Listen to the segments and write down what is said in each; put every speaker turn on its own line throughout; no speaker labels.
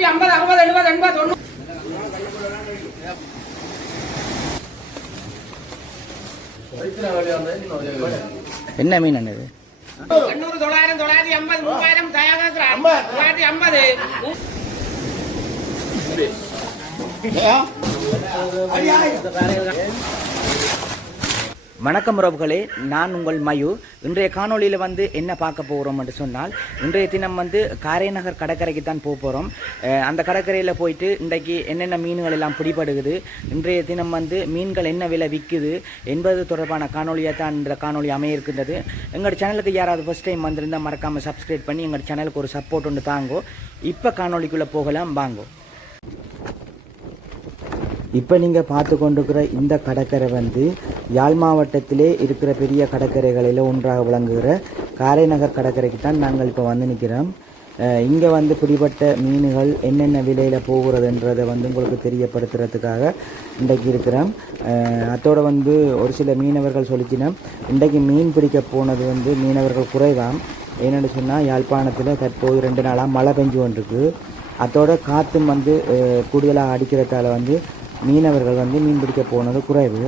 அஞ்சூற்றி ஐம்பது அறுபது எழுபது எண்பது தொண்ணூறு
என்ன மீன் என்னது
எண்ணூறு தொள்ளாயிரம் தொள்ளாயிரத்தி ஐம்பது மூவாயிரம் தயாராக தொள்ளாயிரத்தி ஐம்பது.
வணக்கம் உறவுகளே நான் உங்கள் மயு. இன்றைய காணொளியில் வந்து என்ன பார்க்க போகிறோம் என்று சொன்னால் இன்றைய தினம் வந்து காரைநகர் கடற்கரைக்கு தான் போக போகிறோம் அந்த கடற்கரையில் போயிட்டு இன்றைக்கு என்னென்ன மீன்கள் எல்லாம் பிடிபடுகுது இன்றைய தினம் வந்து மீன்கள் என்ன விலை விற்குது என்பது தொடர்பான காணொலியாக தான் இந்த காணொலி அமைய இருக்கின்றது எங்கள் சேனலுக்கு யாராவது ஃபஸ்ட் டைம் வந்திருந்தால் மறக்காமல் சப்ஸ்கிரைப் பண்ணி எங்கள் சேனலுக்கு ஒரு சப்போர்ட் ஒன்று தாங்கோ. இப்போ காணொளிக்குள்ளே போகலாம் வாங்கோ. இப்போ நீங்கள் பார்த்து கொண்டிருக்கிற இந்த கடற்கரை வந்து யாழ் மாவட்டத்திலே இருக்கிற பெரிய கடற்கரைகளில் ஒன்றாக விளங்குகிற காரைநகர் கடற்கரைக்கு தான் நாங்கள் இப்போ வந்து நிற்கிறோம். இங்கே வந்து பிடிபட்ட மீன்கள் என்னென்ன விலையில் போகிறதுன்றதை வந்து உங்களுக்கு தெரியப்படுத்துறதுக்காக இன்றைக்கு இருக்கிறோம். அதோடு அத்தோட வந்து ஒரு சில மீனவர்கள் சொல்லிச்சினோம் இன்றைக்கு மீன் பிடிக்க போனது வந்து மீனவர்கள் குறைவாம். என்னென்னு சொன்னால் யாழ்ப்பாணத்தில் தற்போது ரெண்டு நாளாக மழை பெஞ்சு கொண்டிருக்கு. அதோட காற்றும் வந்து கூடுதலாக அடிக்கிறதால வந்து மீனவர்கள் வந்து மீன் பிடிக்க போனது குறைவு.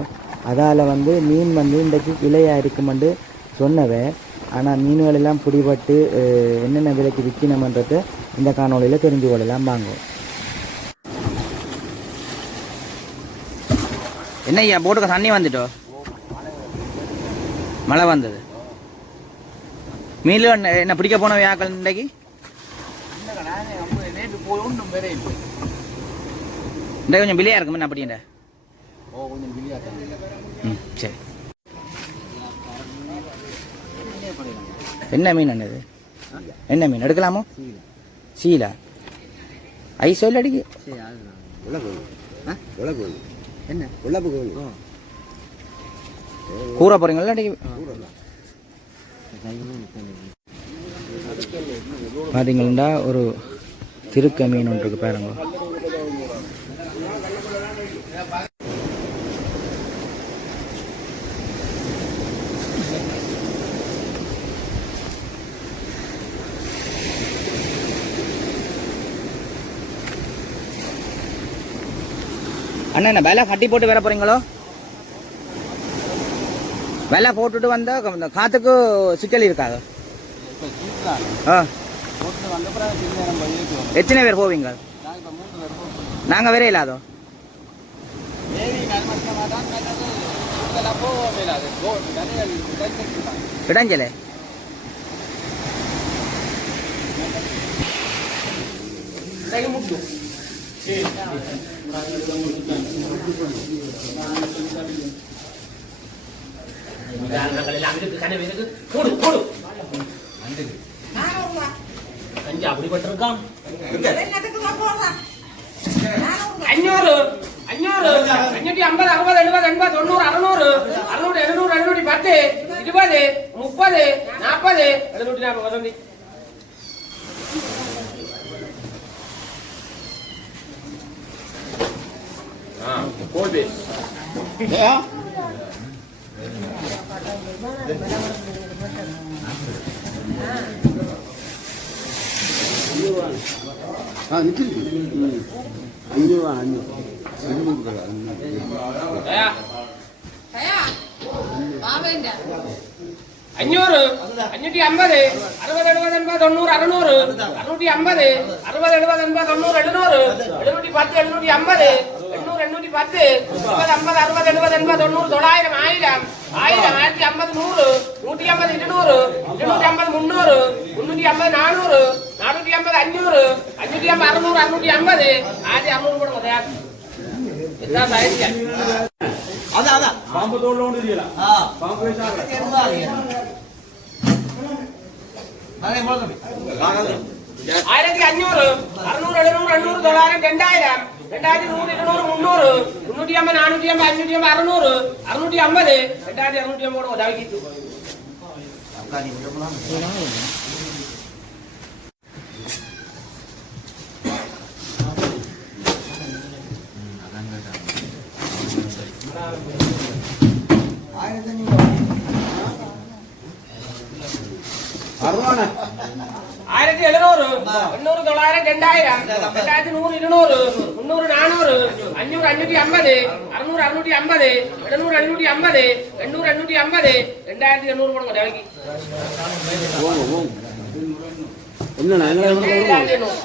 அதால் வந்து மீன் வந்து இன்றைக்கு விலையாக இருக்குமென்று சொன்னவ ஆனால் மீன்கள் எல்லாம் பிடிபட்டு என்னென்ன விலைக்கு விற்கணுமன்றதை இந்த காணொளியில் தெரிஞ்சு கொள்ளலாம். வாங்க. என்ன ஐயா போட்டுக்க தண்ணி வந்துட்டோ? மழை வந்தது. மீன்ல என்ன- என்ன பிடிக்க போன யாக்கள் இன்றைக்கு? இந்த கொஞ்சம் விலையா இருக்கும் என்ன அப்படின்ற? ம் சரி என்ன மீன் என்னது? என்ன மீன்? எடுக்கலாமோ? சீலா. ஐஸோ இல்லை அடிக்கு.
என்ன? உலகு கோழி.
கூற போறீங்களா அடிக்க? பார்த்தீங்களா ஒரு திருக்க மீன் ஒன்று இருக்கு பாருங்க. அண்ணா என்ன வேலை கட்டி போட்டு வர போறீங்களோ? வெலை போட்டுட்டு வந்தா இந்த காத்துக்கு சிக்கல் இருக்காது ஆ. எத்தனை பேர் போவீங்க?
நாங்கள்
நாங்க வேற இல்லாதோ இடைஞ்சலே.
கஞ்சி அப்படிப்பட்டிருக்கான் அஞ்சூறு அஞ்சூறு அஞ்சூற்றி ஐம்பது அறுபது எழுபது எண்பது தொண்ணூறு அறுநூறு அறுநூறு எழுநூறு எழுநூற்றி பத்து இருபது முப்பது நாற்பது எழுநூற்றி நாற்பது வசந்தி
ஆ நிற்கிது அஞ்சு ரூபா அஞ்சு அஞ்சு
அஞ்சூறு அஞ்சூற்றி ஐம்பது அறுபது எழுபது எண்பது தொண்ணூறு அறுநூறு அறுநூற்றி ஐம்பது அறுபது எழுபது எண்பது தொண்ணூறு எழுநூறு எழுநூற்றி பத்து எழுநூற்றி ஐம்பது எண்ணூறு எண்ணூற்றி பத்து முப்பது ஐம்பது அறுபது எழுபது எண்பது தொண்ணூறு தொள்ளாயிரம் ஆயிரம் ஆயிரம் ஆயிரத்தி ஐம்பது நூறு நூற்றி ஐம்பது இருநூறு இருநூற்றி ஐம்பது முந்நூறு முன்னூற்றி ஐம்பது நானூறு நானூற்றி ஐம்பது அஞ்சூறு அஞ்சூற்றி ஐம்பது அறுநூறு அறுநூற்றி ஐம்பது ஆயிரத்தி அறுநூறு கூட முதல் இதுதான் சாயிரம்
அதான் அதான்
பாம்பு தோல்ல ஒன்று தெரியல
ஆ
பாம்பு வயசாக
அதே மாதிரி
ஆயிரத்தி ரெண்டாயிரத்தி நூறு இருநூறு முந்நூறு முன்னூற்றி ஐம்பது நானூற்றி ஐம்பது அஞ்சூற்றி ஐம்பது அறுநூறு அறுநூற்றி ஐம்பது ரெண்டாயிரத்தி அறுநூற்றி ஐம்பது உதவிக்கு
அறுபதானே
ஆயிரத்தி ஆயிரத்தி எழுநூறு எண்ணூறு தொள்ளாயிரம் ரெண்டாயிரம் ரெண்டாயிரத்தி நூறு இருநூறு முந்நூறு நானூறு அஞ்சூறு அஞ்சூற்றி ஐம்பது அறுநூறு அறுநூற்றி ஐம்பது எழுநூறு எழுநூற்றி ஐம்பது எண்ணூறு எண்ணூற்றி ஐம்பது ரெண்டாயிரத்தி எண்ணூறு போடுங்க
என்னண்ணா என்ன
ரெண்டாயிரத்தி எண்ணூறு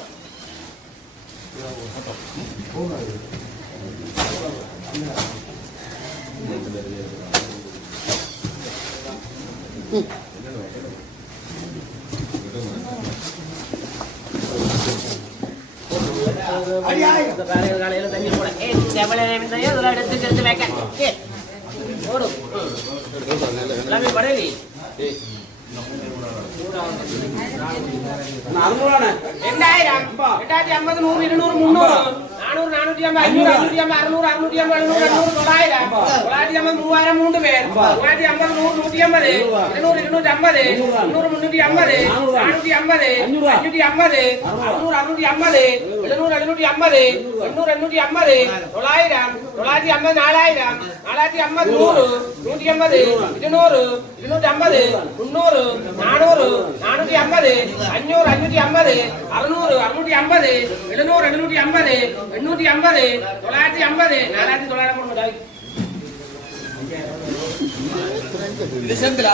காலையில தண்ணி போட ஏ செவல இதெல்லாம் எடுத்து எடுத்து வைக்க ஏ ஓடும் எல்லாமே படையலி ரெண்டாயிரம் ரெண்டாயிரத்தி ஐம்பது நூறு இருநூறு முந்நூறு நானூறு நானூற்றி ஐம்பது ஐநூறு ஐநூற்றி ஐம்பது அறுநூறு அறுநூற்றி ஐம்பது எழுநூறு எண்ணூறு தொள்ளாயிரம் தொள்ளாயிரத்தி ஐம்பது மூவாயிரம் மூன்று பேர் ஐம்பது நூறு நூற்றி ஐம்பது இருநூறு இருநூற்றி ஐம்பது முந்நூறு முன்னூற்றி ஐம்பது நானூற்றி ஐம்பது அஞ்சூற்றி ஐம்பது அறுநூறு அறுநூற்றி ஐம்பது எழுநூறு எழுநூற்றி ஐம்பது எண்ணூறு எண்ணூற்றி ஐம்பது தொள்ளாயிரம் தொள்ளாயிரத்தி ஐம்பது நாலாயிரம் நாலாயிரத்தி ஐம்பது நூறு நூற்றி ஐம்பது இருநூறு இருநூற்றி ஐம்பது முந்நூறு நானூறு நானூற்றி ஐம்பது அஞ்சூறு அஞ்சூற்றி ஐம்பது அறுநூறு அறுநூற்றி ஐம்பது எழுநூறு எழுநூற்றி ஐம்பது எண்ணூற்றி ஐம்பது தொள்ளாயிரத்தி ஐம்பது நாலாயிரத்தி தொள்ளாயிரம் போடுங்க தாய்.
இது செந்திலா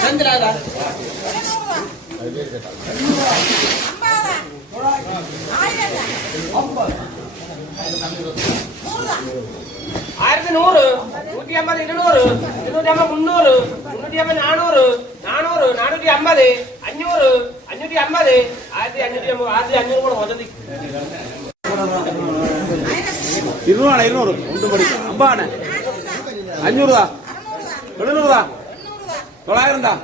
செந்திலாடா
ஆயிரத்தி நூறு நூத்தி ஐம்பது இருநூறு இருநூத்தி ஐம்பது முந்நூறு முன்னூத்தி ஐம்பது நானூறு நானூறு நானூத்தி ஐம்பது அஞ்சூறு அஞ்சூத்தி ஐம்பது ஆயிரத்தி அஞ்சூத்தி ஐம்பது ஆயிரத்தி அஞ்சூறு கூட வசதி
இருநூறு இருநூறு. ஒன்று படி அம்பாண்ணே அஞ்சூறுதா எழுநூறுதா? தொள்ளாயிரம் தான்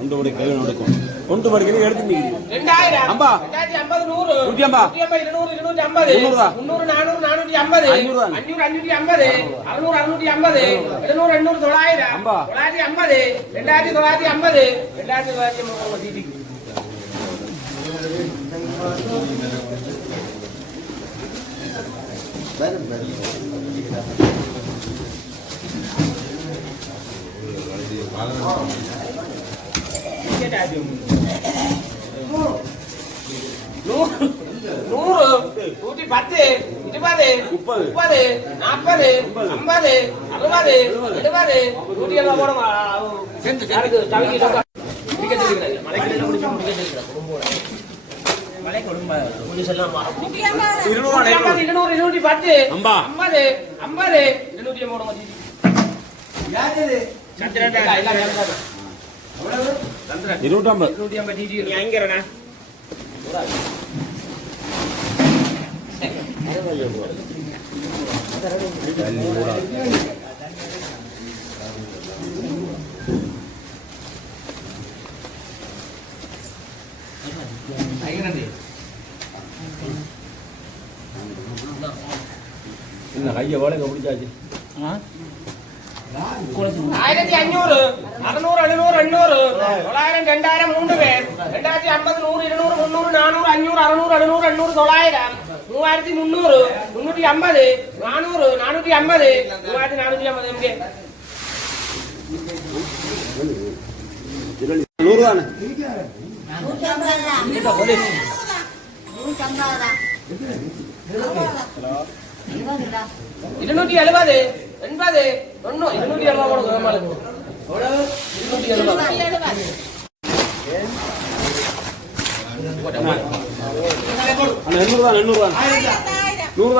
ஒன்று படி கல்வி நடக்கும் ஒன்று படிக்கணும் எடுத்து
ரெண்டாயிரம்
அம்பா.
ஐம்பது?
நூற்றி
ஐம்பது ஐம்பது.
முந்நூறுதா.
முந்நூறு நானூறு நானூற்றி ஐம்பது.
ஐநூறுதா.
அஞ்சூறு அஞ்சூற்றி ஐம்பது. அறுநூறு அறுநூற்றி ஐம்பது. எழுநூறு எண்ணூறு தொள்ளாயிரம்.
அம்பா.
தொள்ளாயிரத்தி ஐம்பது. ரெண்டாயிரத்தி தொள்ளாயிரத்தி ஐம்பது. ரெண்டாயிரத்தி தொள்ளாயிரத்தி ஐம்பது. நூறு நூறு. நூற்றி பத்து இருபது
முப்பது.
முப்பது நாற்பது ஐம்பது அறுபது எழுபது. நூற்றி எழுபது தெரியுது. மலைக்கு கொடுமை. குடி செல்லாம் வா.
இருநூறு
இருநூறு, இருநூற்றி பத்து,
அம்பா.
ஐம்பது, ஐம்பது, இருநூற்றி ஐம்பது எல்லாம்.
இருநூற்றம்பது.
இருநூற்றி ஐம்பது?
என்ன கையை வேலைங்க பிடிச்சாச்சு.
ஆயிரத்தி அஞ்சூறு அறுநூறு எழுநூறு எண்ணூறு தொள்ளாயிரம் ரெண்டாயிரம் மூன்று பேர். ரெண்டாயிரத்தி ஐம்பது நூறு இருநூறு முந்நூறு நானூறு அஞ்சூறு அறுநூறு எழுநூறு எண்ணூறு தொள்ளாயிரம். மூவாயிரத்தி முந்நூறு முன்னூற்றி ஐம்பது நானூறு நானூற்றி ஐம்பது மூவாயிரத்தி நானூற்றி ஐம்பது எங்கே
நூறு தானே
இருநூற்றி எழுபது எண்பது ஒன்னு இருநூற்றி எழுபது நம்மளுக்கு. இருநூற்றி எழுபது.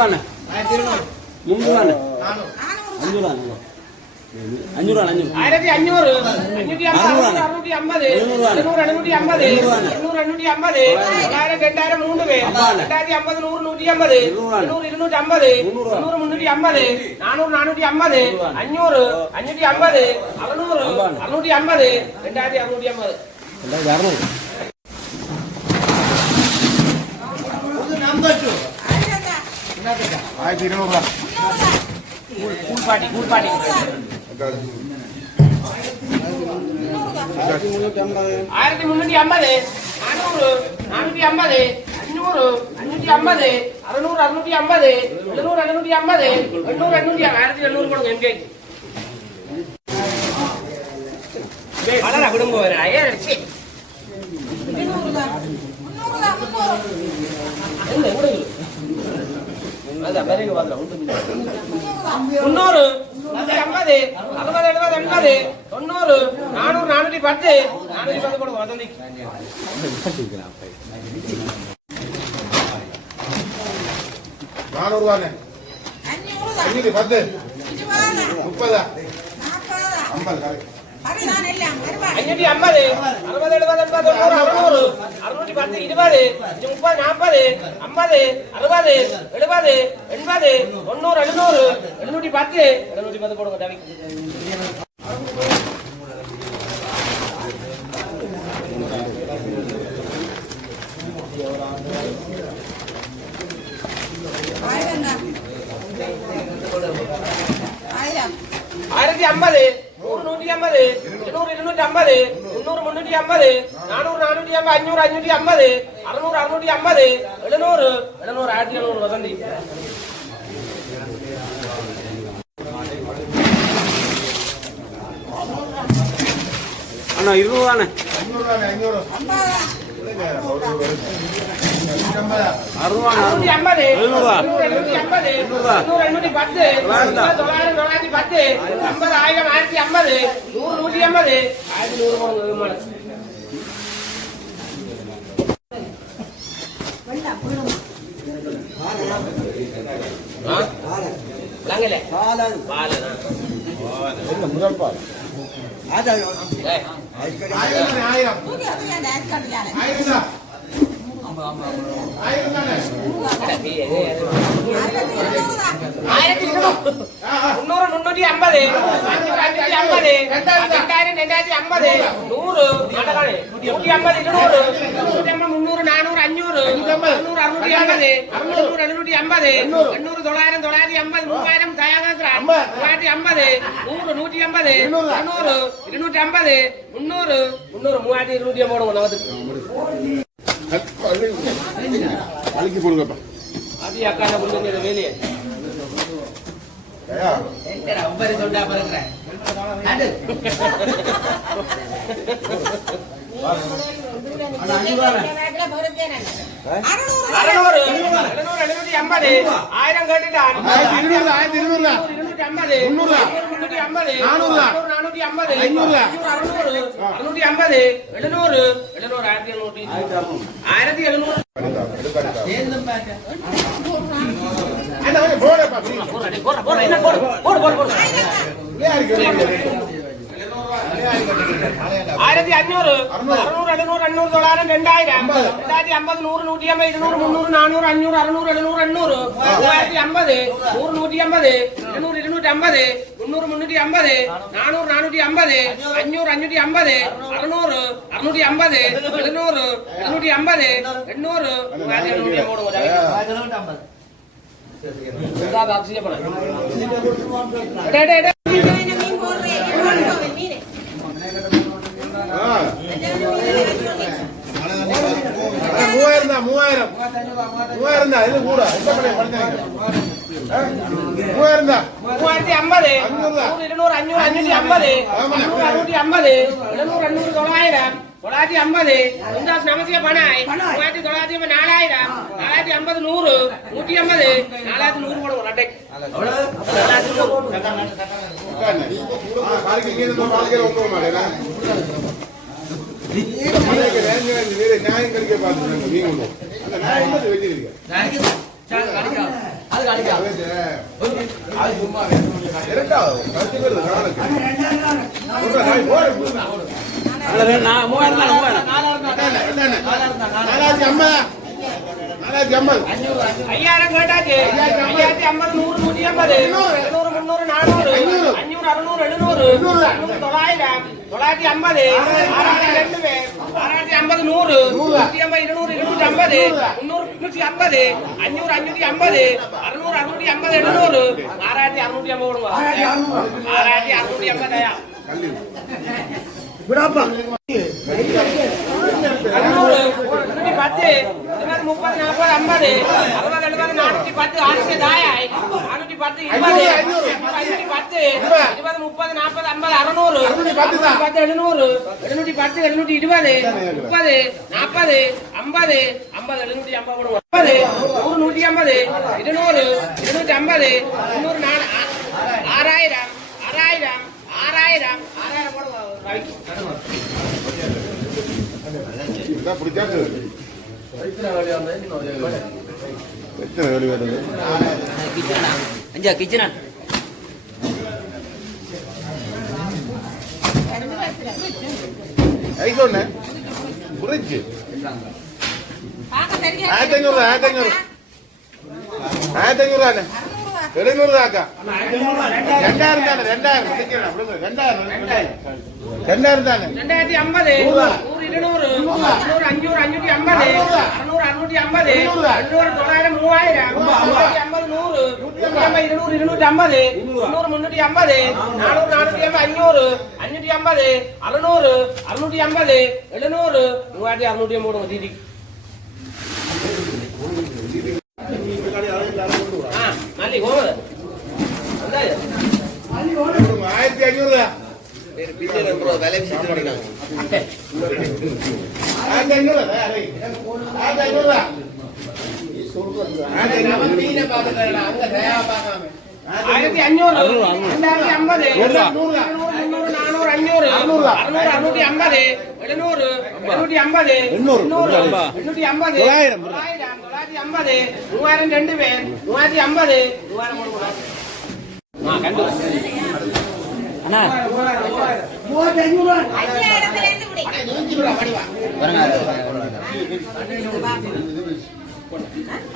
அண்ணா எண்ணூறு தானே எண்ணூறு அஞ்சூறு அஞ்சூறு
ஆயிரத்தி அஞ்சூறு அஞ்சூத்தி ஐம்பது அறுநூத்தி ஐம்பது எழுநூறு எழுநூத்தி ஐம்பது எண்ணூறு எண்ணூத்தி ஐம்பது தொள்ளாயிரம் ரெண்டாயிரம் மூணு பேர் ரெண்டாயிரத்தி ஐம்பது நூறு நூற்றி ஐம்பது இருநூறு இருநூற்றி ஐம்பது முந்நூறு முன்னூற்றி ஐம்பது நானூறு நானூற்றி ஐம்பது அஞ்சூறு அஞ்சூற்றி ஐம்பது அறுநூறு அறுநூற்றி ஐம்பது ரெண்டாயிரத்தி அறுநூற்றி ஐம்பது
ரெண்டாயிரத்தி அறுநூறு
ஆயிரத்தி இருநூறு ரூபா
கூழ்பாட்டி கூழ்பாட்டி ஆயிரத்தி முன்னூத்தி ஐம்பது நானூறு நானூத்தி ஐம்பது அஞ்சூறு அஞ்சூத்தி ஐம்பது அறுநூறு அறுநூத்தி ஐம்பது எழுநூறு எழுநூத்தி ஐம்பது எண்ணூறு எண்ணூத்தி ஆயிரத்தி எண்ணூறு கொடுங்க எங்கே வளர விடுங்க ஐயா முன்னூறு நூத்தி ஐம்பது அறுபது எழுபது எண்பது தொண்ணூறு நானூறு நானூத்தி பத்து நானூத்தி பத்து கூட வதந்தி
நானூறு ரூபாண்ணே அஞ்சு பத்து முப்பதா ஐம்பது கரெக்ட்
அஞ்சூத்தி ஐம்பது அறுபது எழுபது எண்பது தொண்ணூறு அறுநூறு அறுநூத்தி பத்து இருபது இது முப்பது நாற்பது ஐம்பது அறுபது எழுபது எண்பது தொண்ணூறு எழுநூறு எழுநூத்தி பத்து எழுநூத்தி பத்து போடுங்க தவி ஆயிரத்தி ஐம்பது நூறு நூற்றி ஐம்பது இருநூறு இருநூற்றி ஐம்பது முந்நூறு முன்னூற்றி ஐம்பது நானூறு நானூற்றி ஐம்பது அஞ்சூறு அஞ்சூற்றி ஐம்பது அறுநூறு அறுநூற்றி ஐம்பது எழுநூறு எழுநூறு ஆயிரத்தி எழுநூறு வசந்தி
அண்ணா இருநூறு தானே?
ஐநூறு
ஆயிரம் ஆயிரத்தி ஐம்பது நூறு நூற்றி ஐம்பது ஆயிரத்தி நூறு போடுங்க விமானம். ஆ? விளங்கல? பாலனா? ஏய்,
ஆயிரம் தானே, ஆயிரம்
ஆயிரத்தி முன்னூறு, முன்னூத்தி ஐம்பது, ஐம்பது, ரெண்டாயிரம், ரெண்டாயிரத்தி ஐம்பது, நூறு, நாடகாணி, ஐம்பது, இருநூறு, நூத்தி ஐம்பது, முன்னூறு, நானூறு, அஞ்சூறு, அறுநூறு, அறுநூத்தி ஐம்பது, அறுநூறு, எழுநூத்தி ஐம்பது, எண்ணூறு, தொள்ளாயிரம், தொள்ளாயிரத்தி ஐம்பது, மூவாயிரம், தயாரிக்கிறார். தொள்ளாயிரத்தி ஐம்பது, நூறு, நூத்தி ஐம்பது, இருநூறு, இருநூற்றி ஐம்பது, மூவாயிரத்தி ஐம்பது நமக்கு.
அழுக்கி போடுங்கப்பா
ஆயிரம் கேட்டுட்டான்.
ஆயிரத்தி இருநூறு
இருநூத்தி ஐம்பது. முன்னூத்தி ஐம்பது,
நானூறு.
நானூத்தி ஐம்பது,
ஐநூறு.
அறுநூறு, அறுநூத்தி ஐம்பது, எழுநூறு, எழுநூறு, ஆயிரத்தி எழுநூத்தி ஆயிரத்தி எழுநூறு
அண்ணா கொஞ்சம் போடப்பா please.
போடு, அடி, போடு, போடு, என்ன போடு, போடு, போடு, போடு.
இல்லையா இருக்கு
ஆயிரத்தி அஞ்சூறு அறுநூறு எழுநூறு எண்ணூறு தொள்ளாயிரம் ரெண்டாயிரம்
ஐம்பது.
ரெண்டாயிரத்தி ஐம்பது நூற்றி ஐம்பது எண்ணூறு மூவாயிரத்தி ஐம்பது நானூறு நானூற்றி ஐம்பது அஞ்சூறு அஞ்சூற்றி ஐம்பது அறுநூறு அறுநூற்றி ஐம்பது எழுநூறு. எழுநூற்றி ஐம்பது எண்ணூறு மூவாயிரத்தி ஐம்பது.
அண்ணா, மூவாயிரம் தான் மூவாயிரம். மூவாயிரம் தான் இது கூட. எந்த பண்ணி படிச்சாங்க மூவாயிரம் தான்.
ஐம்பது.
அஞ்சூறு.
நூறு இருநூறு அஞ்சூறு அஞ்சூத்தி ஐம்பது.
ஆமாண்ணே.
அறுநூறு அறுநூத்தி ஐம்பது. எழுநூறு எண்ணூறு தொள்ளாயிரம். தொள்ளாயிரத்தி ஐம்பது. முந்தாஸ் நமசிய பணாய். மூவாயிரத்தி தொள்ளாயிரத்தி ஐம்பது நாலாயிரம். நாலாயிரத்தி ஐம்பது நூறு. நூற்றி ஐம்பது. நாலாயிரத்தி நூறு போடுவோம் ரெட்டை நாலாயிரத்தி நூறு.
நியாயம் கிடைக்க பார்த்துருக்காங்க நீங்க ஒண்ணு. அந்த நியாயம் வச்சிருக்கீங்க
ஐயாயிரம் கேட்டாச்சு. ஐயாயிரத்தி ஐம்பது. நூறு நூற்றி ஐம்பது. எழுநூறு முந்நூறு நானூறு. அஞ்சூறு அறுநூறு எழுநூறு. தொள்ளாயிரம். தொள்ளாயிரத்தி ஐம்பது. ஆறாயிரத்தி ரெண்டு ஆறாயிரத்தி ஐம்பது நூறு. நூற்றி ஐம்பது இருநூறு இருநூற்றி ஐம்பது. முந்நூறு முன்னூற்றி ஐம்பது அஞ்சூறு அஞ்சூற்றி ஐம்பது அறுநூறு அறுநூற்றி ஐம்பது எழுநூறு ஆறாயிரத்தி அறுநூற்றி ஐம்பது விடுங்க ஆறாயிரத்தி அறுநூற்றி ஐம்பது நூற்றி பத்து முப்பது நாற்பது ஐம்பது அறுபது நானூற்றி பத்து ஆயிரத்தி தாயாய் நானூற்றி பத்து இருபது ஐநூத்தி பத்து இருபது. முப்பது நாற்பது ஐம்பது அறுநூறு. பத்து எழுநூறு. எழுநூத்தி பத்து எழுநூத்தி இருபது. முப்பது நாற்பது ஐம்பது. ஐம்பது எழுநூத்தி ஐம்பது போடுவோம் ஐம்பது நூறு நூத்தி ஐம்பது இருநூறு இருநூத்தி ஐம்பது முன்னூறு நாலு ஆறாயிரம் ஆறாயிரம் ஆறாயிரம் ஆறாயிரம்
பிடிச்சாச்சு எத்தனை வேலை வருது?
அஞ்சா கிச்சன்
ஐஸ் ஒண்ணு புரிஞ்சு ஆயிரத்தி ஐநூறு ஆயிரத்தி ஐநூறு ஆயிரத்தி ஐநூறு தானே எழுநூறு தாக்கா ரெண்டாயிரம் தானே ரெண்டாயிரம். விடுங்க. ரெண்டாயிரம் ரெண்டாயிரம். தானே?
ரெண்டாயிரத்தி ஐம்பது. நூறு இருநூறு முன்னூறு அஞ்சூறு அஞ்சூத்தி ஐம்பது அறுநூறு அறுநூத்தி ஐம்பது எண்ணூறு தொள்ளாயிரம் மூவாயிரம் முன்னூத்தி ஐம்பது நூறு நூத்தி ஐம்பது இருநூறு இருநூத்தி ஐம்பது முன்னூறு முன்னூத்தி ஐம்பது நானூறு நானூத்தி ஐம்பது அஞ்சூறு அஞ்சூத்தி ஐம்பது அறுநூறு அறுநூத்தி ஐம்பது எழுநூறு மூவாயிரத்தி அறுநூத்தி ஐம்பது தீதி ஆ மல்லி கோமது வந்தாரு
ஆயிரத்தி
அஞ்சூறு. ரெண்டாயிரத்தி ஐம்பது. நூறு நானூறு அஞ்சூறு அறுநூறு அறுநூத்தி ஐம்பது எழுநூறு எழுநூத்தி ஐம்பது எண்ணூறு எண்ணூத்தி ஐம்பது தொள்ளாயிரம் தொள்ளாயிரத்தி ஐம்பது மூவாயிரம் ரெண்டு பேர் மூவாயிரத்தி ஐம்பது மூவாயிரம் மூணு கண்டு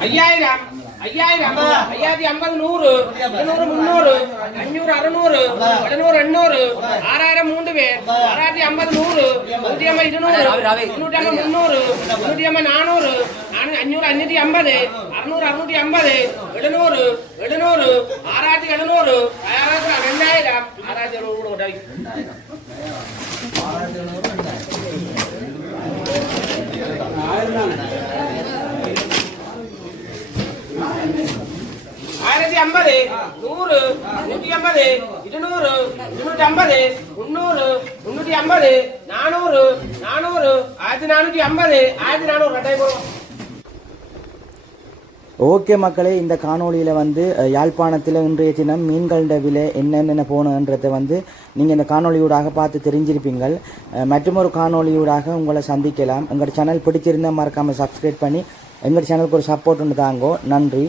ஐயாயிரம் ஐயாயிரம் ஐயாயிரத்தி ஐம்பது நூறு இருநூறு முன்னூறு அஞ்சூறு அறுநூறு எழுநூறு எண்ணூறு ஆறாயிரம் மூன்று பேர் ஆறாயிரத்தி ஐம்பது நூறு நூற்றி ஐம்பது இருநூறு இருநூற்றி ஐம்பது முன்னூறு நூற்றி ஐம்பது நானூறு நானூறு அஞ்சூறு அஞ்சூற்றி ஐம்பது அறுநூறு அறுநூற்றி ஐம்பது எழுநூறு எழுநூறு ஆறாயிரத்தி எழுநூறு ஆறாயிரத்தி ரெண்டாயிரம் ஆறாயிரத்தி எழுநூறு கூட கொண்டாடி. ஆயிரத்தி ஐம்பது நூறு நூத்தி ஐம்பது இருநூறு இருநூத்தி ஐம்பது முன்னூறு முன்னூத்தி ஐம்பது நானூறு நானூறு ஆயிரத்தி நானூத்தி ஐம்பது ஆயிரத்தி நானூறு ரெண்டாயிரம் போடுவோம்
ஓகே மக்களே இந்த காணொளியில் வந்து யாழ்ப்பாணத்தில் இன்றைய தினம் மீன்களோட விலை என்னென்ன போகணுன்றதை வந்து நீங்கள் இந்த காணொளியூடாக பார்த்து தெரிஞ்சிருப்பீங்கள். மற்றொரு காணொளியூடாக உங்களை சந்திக்கலாம். எங்களோட சேனல் பிடிச்சிருந்தால் மறக்காமல் சப்ஸ்கிரைப் பண்ணி எங்கள் சேனலுக்கு ஒரு சப்போர்ட் ஒன்று தாங்கோ. நன்றி.